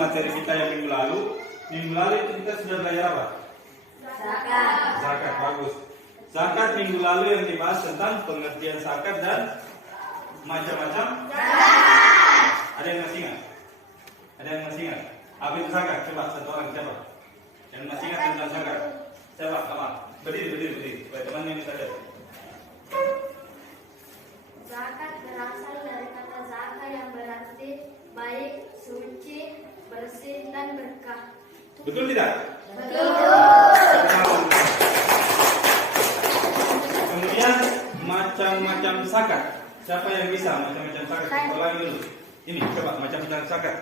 materi kita yang minggu lalu. Minggu lalu kita sudah belajar apa? Zakat. Zakat, bagus. Zakat minggu lalu yang dibahas tentang pengertian zakat dan macam-macam zakat. Ada yang masih ingat? Ada yang masih ingat? Apa itu zakat? Coba satu orang coba. Yang masih ingat tentang zakat? Coba, kawan. Berdiri. Supaya temannya bisa lihat. Zakat berasal dari kata zakat yang berarti baik, suci, bersih, dan berkah. Betul tidak? Betul. Kemudian macam-macam zakat. Siapa yang bisa macam-macam zakat? Ulangi dulu. Ini coba macam-macam zakat.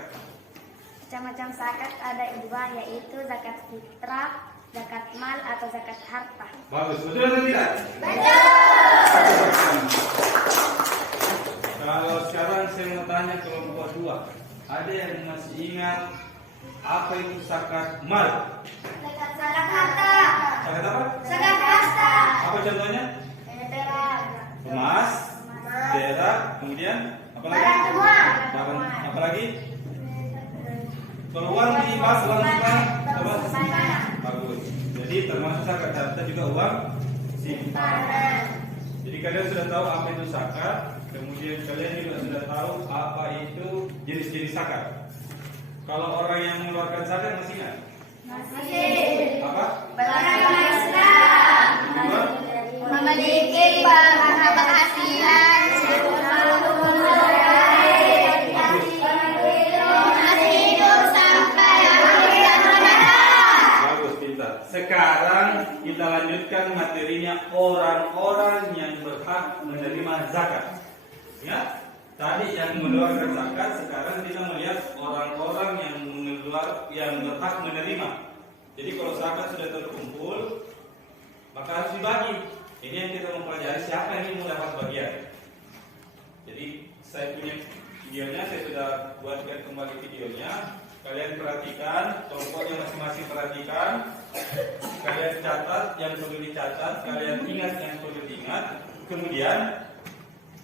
Macam-macam zakat ada dua, yaitu zakat fitrah, zakat mal atau zakat harta. Bagus, betul atau tidak? Betul. Kalau sekarang saya mau tanya kelompok 2, ada yang masih ingat apa itu zakat mal? Zakat harta. Zakat apa? Zakat harta. Apa contohnya? Perak. Emas, perak, kemudian apa lagi? Barang, apa lagi? Kalau uang dibahas uang simpanan, bagus. Jadi termasuk zakat harta juga uang simpanan. Jadi kalian sudah tahu apa itu zakat, kemudian kalian juga sudah tahu apa itu jenis-jenis zakat. Kalau orang yang mengeluarkan zakat masih ingat? Masih. Apa? Beragama Islam. Kedua, Memiliki penghasilan bagus, pintar. Sekarang kita lanjutkan materinya orang-orang yang berhak menerima zakat. Ya, tadi yang mengeluarkan zakat, sekarang kita melihat orang-orang yang berhak menerima. Jadi kalau zakat sudah terkumpul, maka harus dibagi. Ini yang kita mempelajari, siapa yang mau dapat bagian. Jadi saya punya videonya, saya sudah buatkan kembali videonya. Kalian perhatikan, kelompoknya masing-masing perhatikan. Kalian catat yang perlu dicatat, kalian ingat yang perlu diingat. Kemudian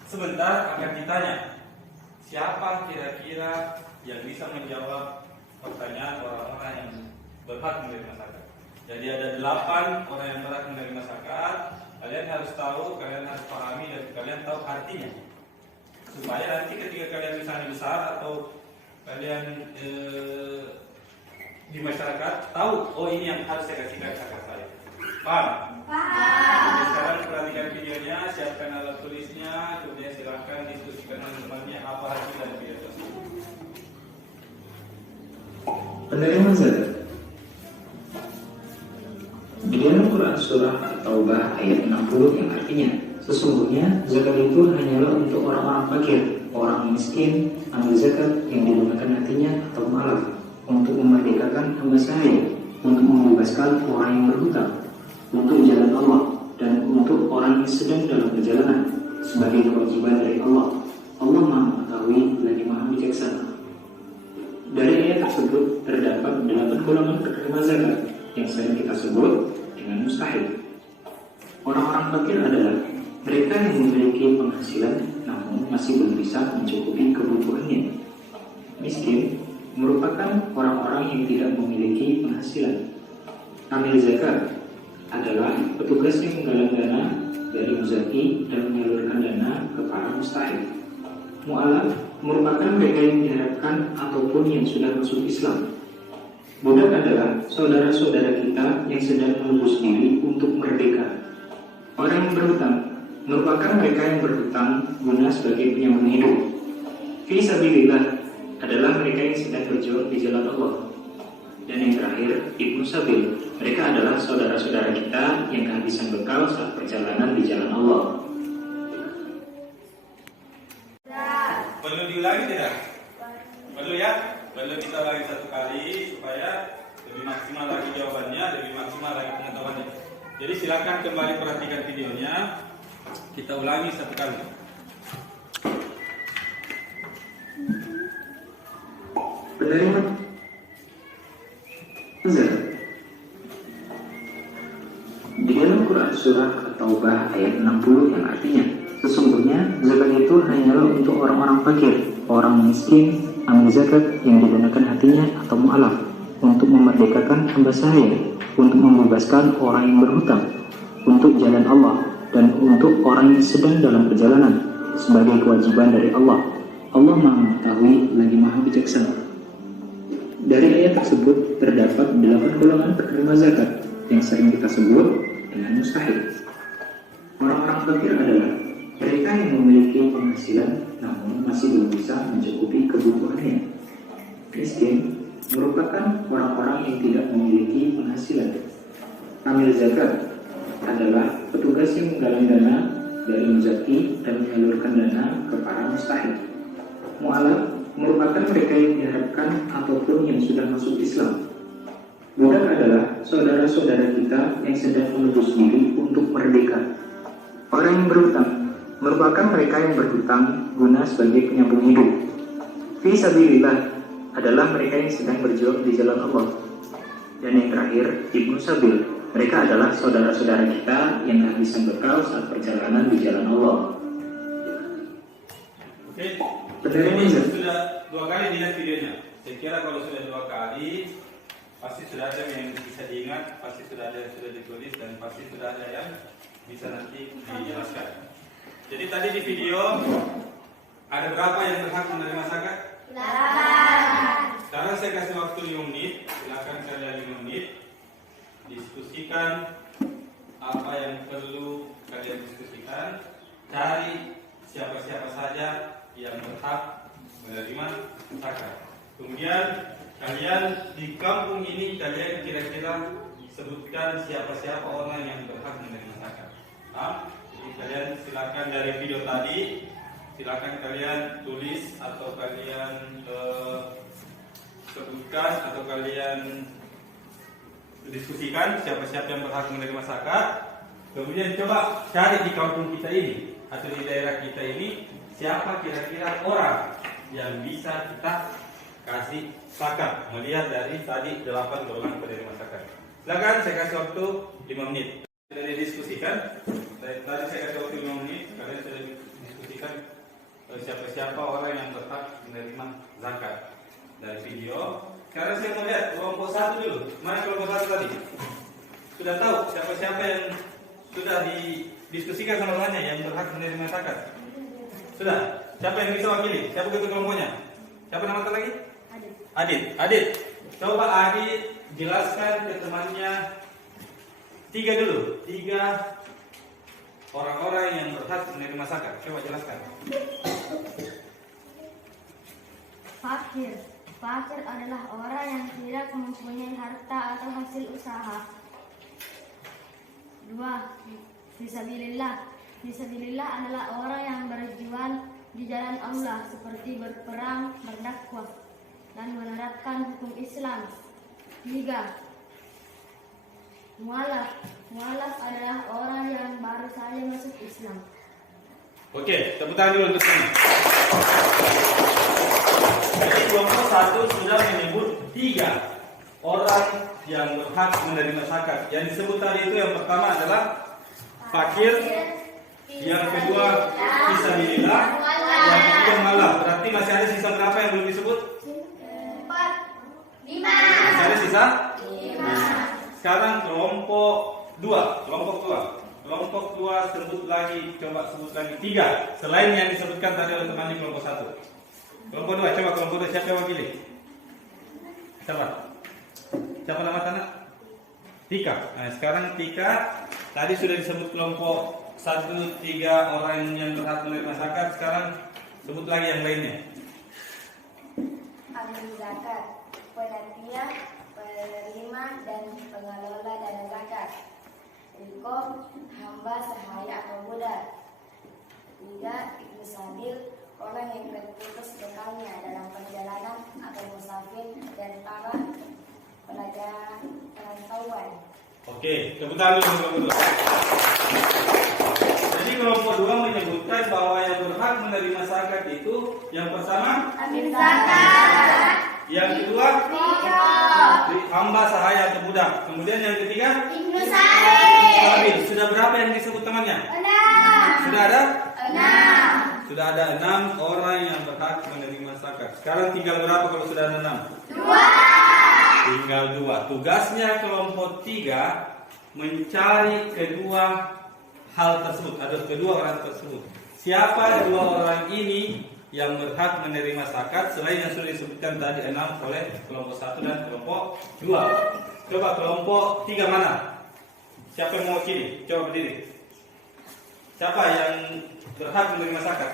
sebentar akan ditanya, siapa kira-kira yang bisa menjawab pertanyaan orang-orang yang berhak menerima zakat. Jadi ada 8 orang yang berhak menerima zakat. Kalian harus tahu, kalian harus pahami, dan kalian tahu artinya. Supaya nanti ketika kalian misalnya besar atau kalian di masyarakat tahu, oh ini yang harus saya kasihkan zakat saya. Paham? Jadi sekarang perhatikan videonya, siapkan alat tulisnya, kemudian silakan diskusikan dengan temannya apa hasil dari video tersebut. Penerima zakat. Di dalam Quran surah At-Taubah ayat 60 yang artinya, sesungguhnya zakat itu hanyalah untuk orang-orang fakir, orang miskin. Ambil zakat yang digunakan nantinya atau malah untuk memerdekakan hamba sahaya, untuk membebaskan orang yang berhutang, untuk jalan Allah, dan untuk orang yang sedang dalam perjalanan sebagai kewajiban dari Allah. Allah Maha Mengetahui lagi Maha Bijaksana. Dari ayat tersebut terdapat 8 golongan penerima zakat yang sering kita sebut dengan mustahil. Orang-orang fakir adalah mereka yang memiliki penghasilan namun masih belum bisa mencukupi kebutuhannya. Miskin merupakan orang-orang yang tidak memiliki penghasilan. Amil zakat adalah petugas yang menggalang dana dari muzaki dan menyalurkan dana ke para mustahil. Mu'alaf merupakan mereka yang diharapkan ataupun yang sudah masuk Islam. Budak adalah saudara-saudara kita yang sedang menembus diri untuk merdeka. Orang yang berhutang merupakan mereka yang berhutang guna sebagai penyambung hidup. Fi sabilillah adalah mereka yang sedang berjuang di jalan Allah. Dan yang terakhir, Ibnu Sabil. Mereka adalah saudara-saudara kita yang kehabisan bekal saat perjalanan di jalan Allah. Perlu diulangi tidak? Perlu ya? Perlu kita ulangi satu kali supaya lebih maksimal lagi jawabannya, lebih maksimal lagi pengetahuannya. Jadi silakan kembali perhatikan videonya. Kita ulangi satu kali. Penerima zakat. Di dalam Quran surah At-Taubah ayat 60 yang artinya, sesungguhnya zakat itu hanyalah untuk orang-orang fakir, orang miskin. amil zakat yang digunakan hatinya atau mu'alaf untuk memerdekakan hamba sahaya, untuk membebaskan orang yang berhutang, untuk jalan Allah, dan untuk orang yang sedang dalam perjalanan sebagai kewajiban dari Allah. Allah Maha Mengetahui lagi Maha Bijaksana. Dari ayat tersebut terdapat 8 golongan penerima zakat yang sering kita sebut dengan mustahil. Orang-orang fakir adalah mereka yang memiliki penghasilan namun masih belum bisa mencukupi kebutuhannya. Miskin merupakan orang-orang yang tidak memiliki penghasilan. Amil zakat adalah petugas yang menggalang dana dari muzaki dan menyalurkan dana ke para mustahil. Mu'alaf merupakan mereka yang diharapkan ataupun yang sudah masuk Islam. Budak adalah saudara-saudara kita yang sedang menebus diri untuk merdeka. Orang yang berhutang merupakan mereka yang berhutang guna sebagai penyambung hidup. Fi sabilillah adalah mereka yang sedang berjuang di jalan Allah. Dan yang terakhir, Ibnu Sabil. Mereka adalah saudara-saudara kita yang kehabisan bekal saat perjalanan di jalan Allah. Oke, Penerima ini zakat. sudah 2 kali dilihat videonya. Saya kira kalau sudah 2 kali, pasti sudah ada yang bisa diingat, pasti sudah ada yang sudah ditulis, dan pasti sudah ada yang bisa nanti dijelaskan. Jadi tadi di video ada berapa yang berhak menerima zakat? 8. Sekarang saya kasih waktu 5 menit, silakan kalian 5 menit diskusikan apa yang perlu kalian diskusikan, cari siapa-siapa saja yang berhak menerima zakat. Kemudian kalian di kampung ini kalian kira-kira sebutkan siapa-siapa orang yang berhak menerima zakat. Jadi kalian silakan dari video tadi, silakan kalian tulis atau kalian sebutkan atau kalian diskusikan siapa-siapa yang berhak menerima zakat. Kemudian coba cari di kampung kita ini atau di daerah kita ini siapa kira-kira orang yang bisa kita kasih zakat melihat dari tadi 8 golongan penerima zakat. Silakan, saya kasih waktu 5 menit. Sudah didiskusikan. Tadi saya kasih waktu 5 menit. Kalian sudah diskusikan siapa-siapa orang yang berhak menerima zakat dari video. Sekarang saya mau lihat kelompok 1 dulu. Mana kelompok 1 tadi? Sudah tahu siapa-siapa yang sudah didiskusikan sama temannya yang berhak menerima zakat? Sudah? Siapa yang bisa wakili? Siapa ketua kelompoknya? Siapa nama lagi? Adit. Coba Adit jelaskan ke temannya 3 dulu. 3 orang-orang yang berhak menerima zakat. Coba jelaskan. Fakir adalah orang yang tidak mempunyai harta atau hasil usaha. 2. Fisabilillah. Fisabilillah adalah orang yang berjuang di jalan Allah seperti berperang, berdakwah, dan menerapkan hukum Islam. 3. Mu'alaf adalah orang yang baru saja masuk Islam. Oke, tepuk tangan dulu untuk ini. Jadi kelompok 1 sudah menyebut 3 orang yang berhak menerima zakat. Yang disebut tadi itu yang pertama adalah fakir, yang kedua fisabilillah, yang ketiga mu'alaf. Berarti masih ada sisa berapa yang belum disebut? 5. Masih ada sisa? 5. Sekarang kelompok 2. Kelompok 2 sebut lagi 3 selain yang disebutkan tadi oleh teman di kelompok 1. Kelompok 2, coba kelompok 2 siapa yang wakili? Siapa nama tanah? Tika. Nah, sekarang Tika tadi sudah disebut kelompok 1 3 orang yang berhak menerima zakat. Sekarang sebut lagi yang lainnya. Amil zakat, panitia, penerima dan pengelola dana zakat. Riko, hamba sahaya atau budak. 3. Ibnu Sabil, orang yang terputus bekalnya dalam perjalanan atau musafir dan para pelajar perantauan. Oke, tepuk tangan dulu kelompok 2. Jadi kelompok 2 menyebutkan bahwa yang berhak menerima zakat itu yang pertama Amil zakat. yang kedua Riko. hamba sahaya atau budak. Kemudian yang ketiga Ibnu Sabil. Sudah berapa yang disebut temannya? 6. Sudah ada? 6. Sudah ada 6 orang yang berhak menerima zakat. Sekarang tinggal berapa kalau sudah ada 6? 2. Tinggal 2. Tugasnya kelompok 3 mencari kedua hal tersebut, ada kedua orang tersebut. Siapa dua orang ini yang berhak menerima zakat selain yang sudah disebutkan tadi 6 oleh kelompok 1 dan kelompok 2. Coba kelompok 3 mana? Siapa yang mewakili? Coba berdiri. Siapa yang berhak menerima zakat?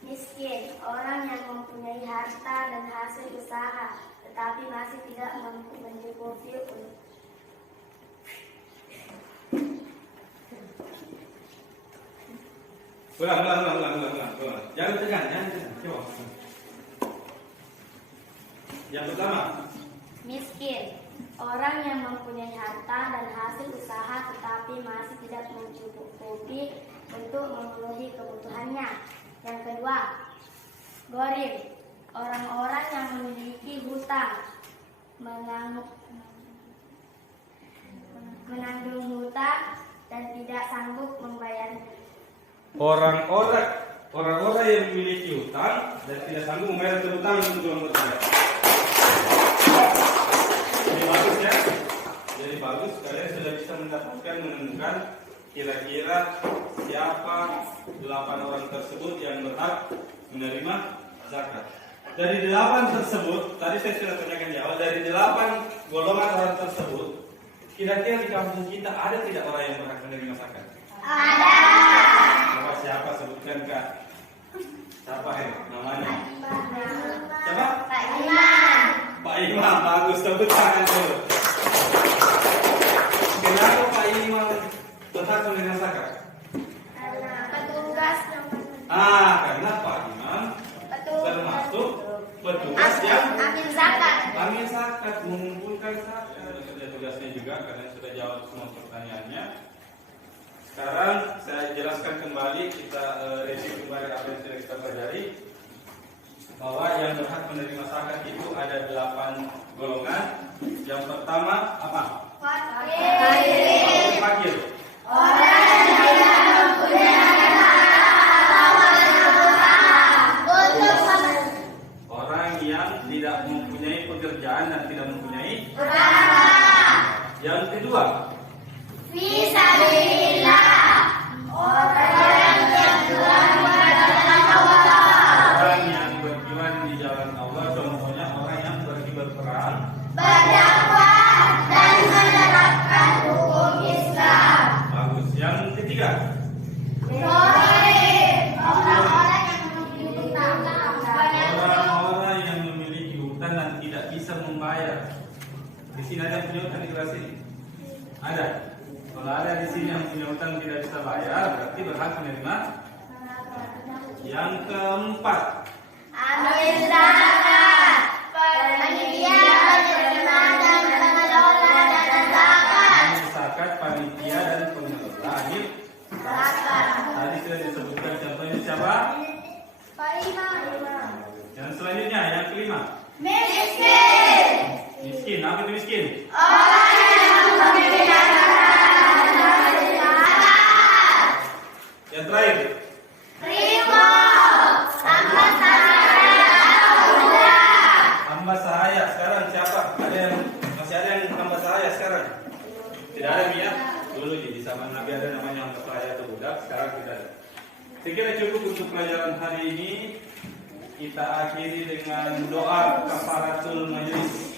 Miskin, orang yang mempunyai harta dan hasil usaha, tetapi masih tidak mampu mencukupi. Ulang. Jangan tegang. Coba. Yang pertama. Miskin, orang yang mempunyai harta dan hasil usaha, tetapi masih tidak mencukupi untuk memenuhi kebutuhannya. Yang kedua, gharib, orang-orang yang memiliki hutang, menanggung hutang dan tidak sanggup membayarnya. Orang-orang yang memiliki hutang dan tidak sanggup membayar hutang untuk kelompok 3. Jadi bagus ya. Jadi bagus kalian sudah bisa menemukan kira-kira siapa 8 orang tersebut yang berhak menerima zakat. Dari 8 tersebut, tadi saya sudah tanyakan di awal, dari 8 golongan orang tersebut, kira-kira di kampung kita ada tidak orang yang berhak menerima zakat? Ada. Siapa sebutkan Kak? Siapa namanya? Siapa? Pak Imam. Pak Imam, bagus, tepuk tangan dulu. Kenapa Pak Imam berhak menerima zakat? Karena petugas. Karena Pak Imam termasuk petugas yang ambil zakat. ambil zakat, mengumpulkan zakat. Kerja tugasnya juga, kalian sudah jawab semua pertanyaannya. Sekarang saya jelaskan kembali, kita review kembali apa yang sudah kita pelajari, bahwa yang berhak menerima zakat itu ada 8 golongan. Yang pertama apa? Fakir. Orang yang tidak mempunyai pekerjaan dan tidak mempunyai usaha. Yang kedua, orang yang berjuang di jalan Allah, contohnya orang yang pergi berperang, Berdakwah dan menerapkan hukum Islam. bagus. Yang ketiga, orang-orang yang memiliki hutang dan tidak bisa membayar. Di sini ada yang punya hutang di kelas ini? Ada. Kalau ada di sini yang punya hutang tidak bisa bayar, berarti berhak menerima. Yang keempat, Ambil zakat. Panitia penerimaan dan pengelola dana zakat. zakat panitia dan pengelola amil zakat. Tadi sudah disebutkan contohnya siapa? Pak Imam. Yang selanjutnya, yang kelima, Miskin. miskin. Apa itu miskin? Orang yang memiliki harta dan hasil zakat. Yang terakhir, Primo. hamba sahaya. Sekarang siapa? Masih ada yang hamba sahaya sekarang? Tidak ada ya? Dulu di zaman Nabi ada namanya hamba sahaya atau budak, sekarang tidak ada. Saya kira cukup untuk pelajaran hari ini. Kita akhiri dengan doa kafaratul majlis.